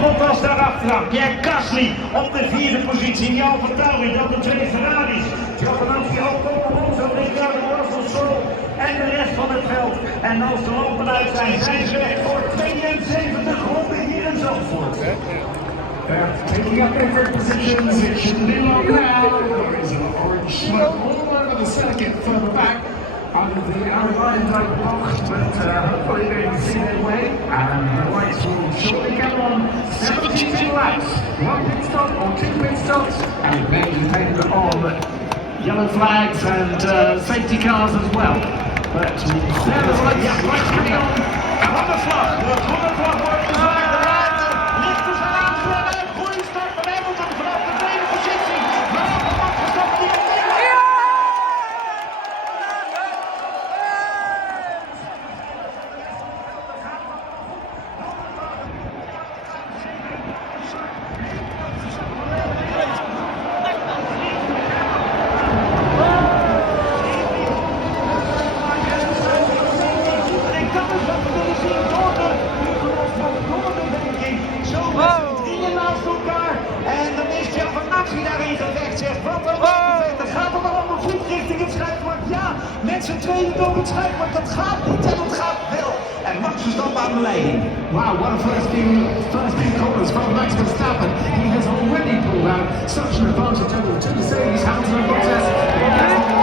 Bottas daarachteraan. Pierre Gasly op de vierde positie. Die al vertrouwen dat de twee Ferraris. Giovinazzi ook Alonso, Ricciardo, Russell, Stroll en de rest van het veld. En als de lampen uit zijn, zijn ze weg voor 72 ronden hier in Zandvoort. Taking up their first positions, it should be long now. There is an orange smoke all over the circuit further back. Under the outlines like box, but hopefully they can see their way. And the lights will shortly come on. 72 laps, one pit stop or two pit stops, and it may depend on yellow flags and safety cars as well. But there the lights, yeah, lights coming on. And on the flag, working hard. The line lifters are aan het rennen. Goeie start van Hamilton vanaf de tweede positie. Maar op de mat gestopt die en dan is Giovinazzi daarin gevecht, zegt wat dan dan gaat het allemaal goed richting het schrijfwoord. Ja, met z'n tweeën door het schrijfwoord, dat gaat niet en dat gaat wel. En Max Verstappen aan de leiding. Wow, what a first few corners from Max Verstappen. He has already pulled out such an advantage over the two Mercedes, Hamilton and Bottas.